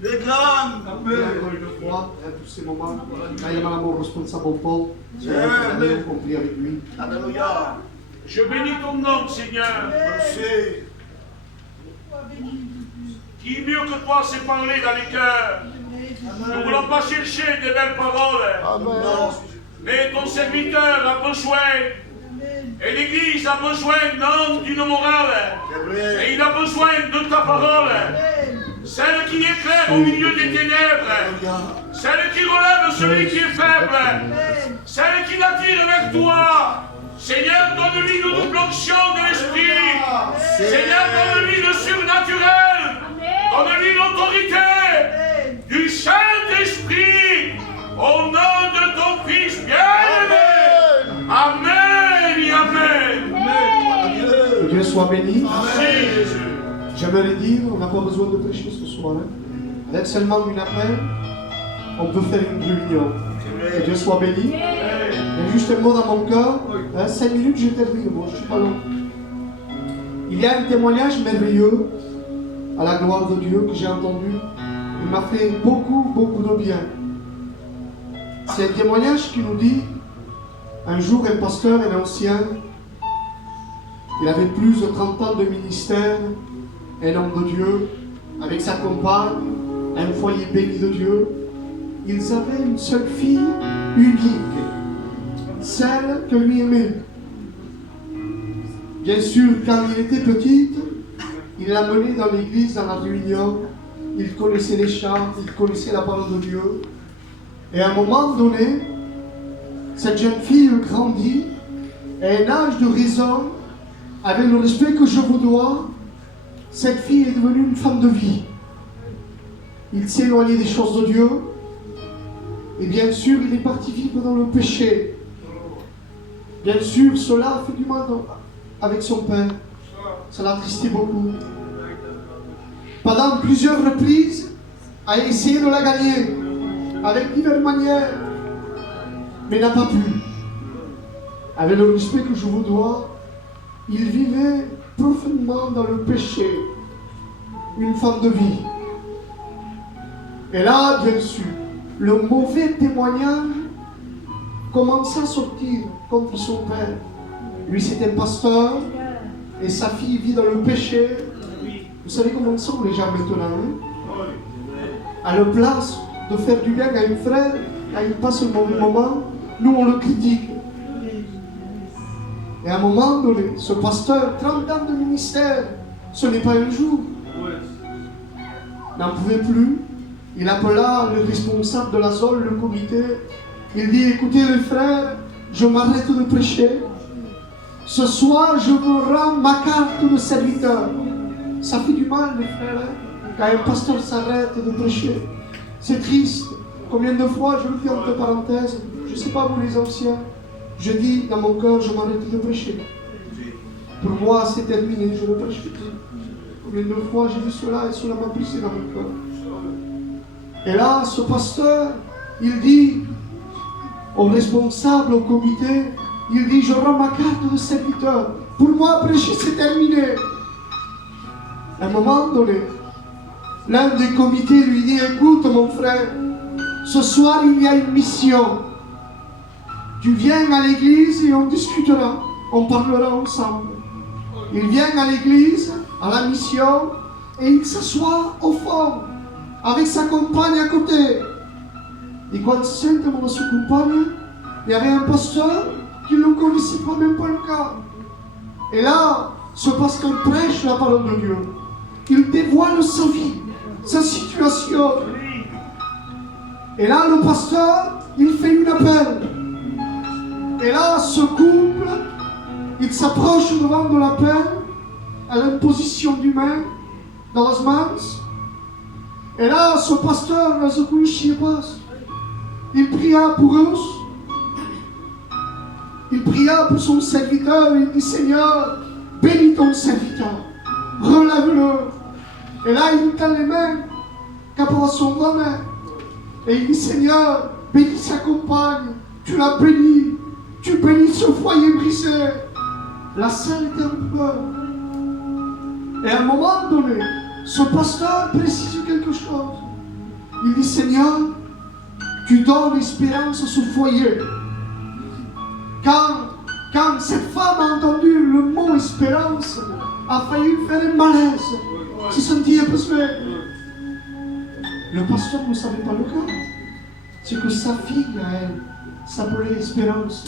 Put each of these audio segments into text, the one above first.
Les grands. Encore une fois, à tous ces moments, quand il y a mon responsable Paul, j'ai accompli avec lui. Alléluia. Je bénis ton nom, Seigneur. Merci. Qui mieux que toi sait parler dans les cœurs. Nous ne voulons pas chercher des belles paroles. Amen. Mais ton serviteur a besoin, et l'Église a besoin non d'une morale, et il a besoin de ta parole. Celle qui éclaire au milieu des ténèbres, celle qui relève celui qui est faible, celle qui l'attire vers toi. Seigneur, donne-lui une double onction de l'Esprit. Seigneur, donne-lui le surnaturel. Donne-lui l'autorité du Saint-Esprit. Au nom de ton Fils bien-aimé. Amen et Amen. Que Dieu soit béni. Merci Jésus. J'aimerais dire, on n'a pas besoin de prêcher ce soir. Avec seulement une appel, on peut faire une réunion. Que Dieu soit béni. Il y a juste un mot dans mon cœur. 5 minutes, je termine. Bon, je ne suis pas long. Il y a un témoignage merveilleux à la gloire de Dieu que j'ai entendu. Il m'a fait beaucoup, beaucoup de bien. C'est un témoignage qui nous dit, un jour un pasteur, un ancien, il avait plus de 30 ans de ministère, un homme de Dieu, avec sa compagne, un foyer béni de Dieu. Ils avaient une seule fille unique, celle que lui aimait. Bien sûr, quand il était petit, il l'a menée dans l'église, dans la réunion. Il connaissait les chants, il connaissait la parole de Dieu. Et à un moment donné, cette jeune fille grandit, et à un âge de raison, avec le respect que je vous dois, cette fille est devenue une femme de vie. Il s'est éloigné des choses de Dieu, et bien sûr, il est parti vivre dans le péché. Bien sûr, cela a fait du mal avec son père. Cela l'a attristé beaucoup. Pendant plusieurs reprises, a essayé de la gagner, avec diverses manières, mais n'a pas pu. Avec le respect que je vous dois, il vivait profondément dans le péché, une femme de vie. Et là, bien sûr, le mauvais témoignage commençait à sortir contre son père. Lui, c'était un pasteur, et sa fille vit dans le péché. Vous savez comment sont les gens maintenant, hein? À la place de faire du bien à un frère, quand il passe un mauvais moment, nous on le critique. Et à un moment donné, ce pasteur, 30 ans de ministère, ce n'est pas un jour, n'en pouvait plus. Il appela le responsable de la zone, le comité. Il dit, écoutez les frères, je m'arrête de prêcher. Ce soir, je vous rends ma carte de serviteur. Ça fait du mal, les frères, hein, quand un pasteur s'arrête de prêcher. C'est triste. Combien de fois, je le dis entre parenthèses, je ne sais pas vous les anciens, je dis dans mon cœur, je m'arrête de prêcher. Pour moi, c'est terminé, je ne prêche plus. Combien de fois j'ai vu cela et cela m'a poussé dans mon cœur. Et là, ce pasteur, il dit au responsable, au comité, il dit, je rends ma carte de serviteur. Pour moi, prêcher, c'est terminé. À un moment donné, l'un des comités lui dit, écoute mon frère, ce soir il y a une mission. Tu viens à l'église et on discutera, on parlera ensemble. Il vient à l'église, à la mission, et il s'assoit au fond, avec sa compagne à côté. Et quand il se sent devant sa compagne, il y avait un pasteur qui ne connaissait pas même pas le cas. Et là, ce pasteur prêche la parole de Dieu. Il dévoile sa vie, sa situation. Et là, le pasteur, il fait une appel. Et là, ce couple, il s'approche devant de l'appel, à l'imposition du main, dans las mans. Et là, ce pasteur, ne se couchait pas. Il pria pour eux. Il pria pour son serviteur. Il dit, Seigneur, bénis ton serviteur. Relève-le. Et là, il tend les mains, qu'à son grand-mère. Et il dit, Seigneur, bénis sa compagne. Tu l'as béni. Tu bénis ce foyer brisé. La salle était en pleurs. Et à un moment donné, ce pasteur précise quelque chose. Il dit, Seigneur, tu donnes espérance à ce foyer. Quand cette femme a entendu le mot espérance, a failli faire un malaise, se sentit apaisé. Le pasteur ne savait pas le cas. C'est que sa fille, à elle, s'appelait Espérance.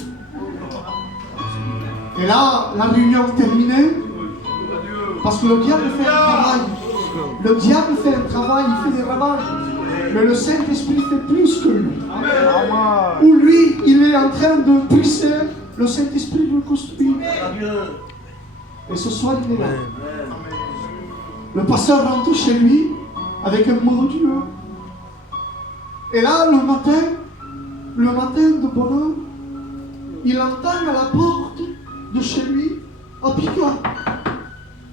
Et là, la réunion terminée, parce que le diable fait un travail. Le diable fait un travail, il fait des ravages. Mais le Saint-Esprit fait plus que lui. Où lui, il est en train de pousser, le Saint-Esprit le construit. Et ce soir, il est là. Le pasteur rentre chez lui avec un mot de Dieu. Et là, le matin de bonheur, il entend à la porte de chez lui un piquant.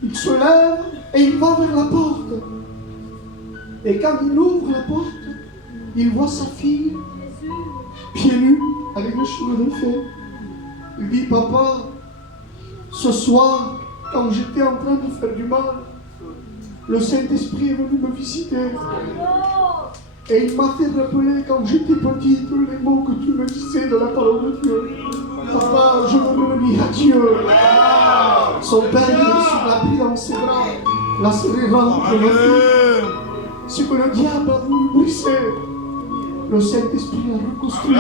Il se lève et il va vers la porte. Et quand il ouvre la porte, il voit sa fille, pieds nus, avec les cheveux de fée. Il dit, papa, ce soir, quand j'étais en train de faire du mal, le Saint-Esprit est venu me visiter. Et il m'a fait rappeler quand j'étais petite les mots que tu me disais de la parole de Dieu. Papa, je veux revenir à Dieu. Son père, il l'a pris dans ses bras, l'a serré rentre de la fille. Ce que le diable a voulu briser, le Saint-Esprit a reconstruit.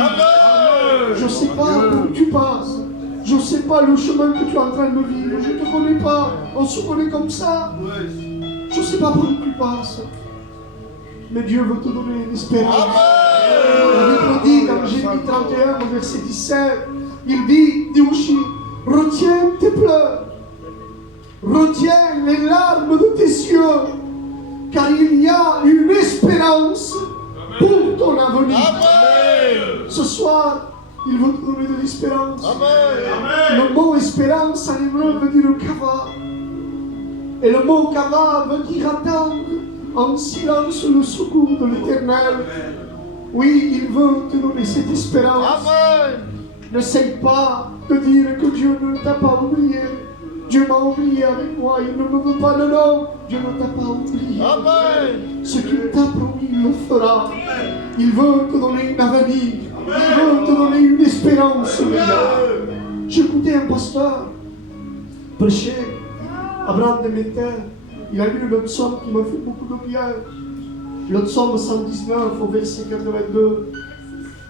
Je ne sais pas où tu passes. Je ne sais pas le chemin que tu es en train de vivre. Je ne te connais pas. On se connaît comme ça. Je ne sais pas par où tu passes. Mais Dieu veut te donner une espérance. La Bible dit dans Jérémie 31, verset 17, il dit aussi, retiens tes pleurs. Retiens les larmes de tes yeux. Car il y a une espérance pour ton avenir. Ce soir, il veut te donner de l'espérance. Le mot espérance en hébreu veut dire kava. Et le mot kava veut dire attendre en silence le secours de l'Éternel. Oui, il veut te donner cette espérance. N'essaye pas de dire que Dieu ne t'a pas oublié. Dieu m'a oublié avec moi, il ne me veut pas, non, Dieu ne t'a pas oublié. Ce qu'il t'a promis, il le fera. Il veut te donner un avenir. Il veut te donner une espérance. J'écoutais un pasteur prêcher à Brand-de-Méter. Il a lu le psaume qui m'a fait beaucoup de bien. Le psaume 119 au verset 82.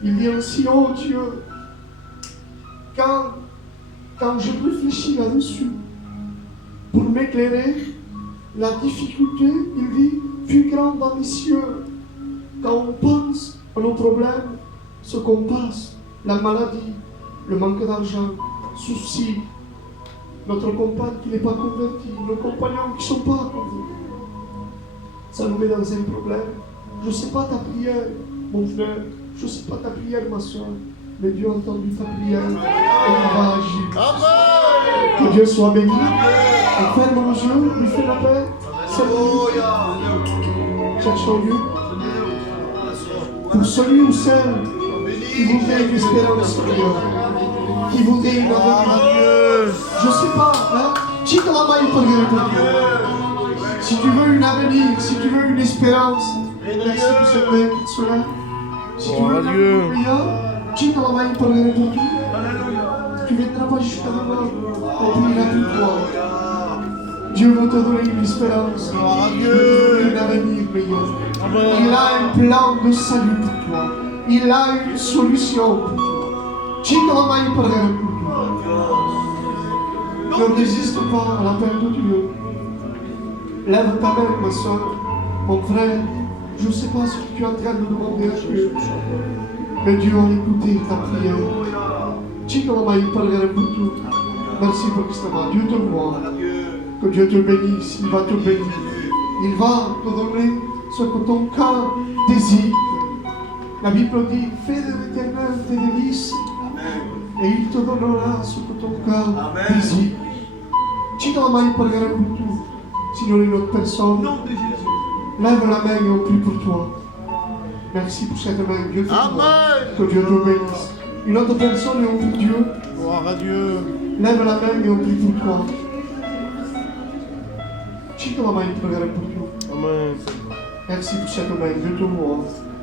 Il dit ainsi, oh Dieu, quand je réfléchis là-dessus, pour m'éclairer, la difficulté, il dit, fut grande dans les cieux. Quand on pense à nos problèmes, ce qu'on passe, la maladie, le manque d'argent, soucis, notre compagne qui n'est pas convertie, nos compagnons qui ne sont pas convertis, ça nous met dans un problème. Je ne sais pas ta prière, mon frère, je ne sais pas ta prière, ma soeur, mais Dieu a entendu ta prière et il va agir. Que Dieu soit béni. On ferme nos yeux, lui fait la paix. Cherchons Dieu. Pour celui ou celle qui voudrait une espérance, Seigneur, qui voudrait une avenir. Je ne sais pas, hein? Si tu veux une avenir, si tu veux une espérance, merci pour cette main qui soit là. Si tu veux une avenir, tu ne viendras pas jusqu'à demain, on priera pour toi. Dieu veut te donner une espérance, Dieu veut te donner un avenir meilleur. Il a un plan de salut pour toi, il a une solution pour toi. Ne résiste pas à l'appel de Dieu. Lève ta main, ma soeur, mon frère. Je ne sais pas ce que tu es en train de demander à Dieu. Mais Dieu a écouté ta prière. Merci pour Christement. Dieu te voit. Que Dieu te bénisse. Il va te bénir. Il va te donner ce que ton cœur désire. La Bible dit, fais de l'Éternel tes délices. Et il te donnera ce que ton cœur désire. Signore, notre personne, lève la main et on prie pour toi. Merci pour cette main. Dieu te bénisse. Que Dieu te bénisse. Une autre personne et on prie Dieu. Gloire à Dieu. Lève la main et on prie pour toi. Ci la main pour Dieu. Amen. Merci pour cette main de ton mot.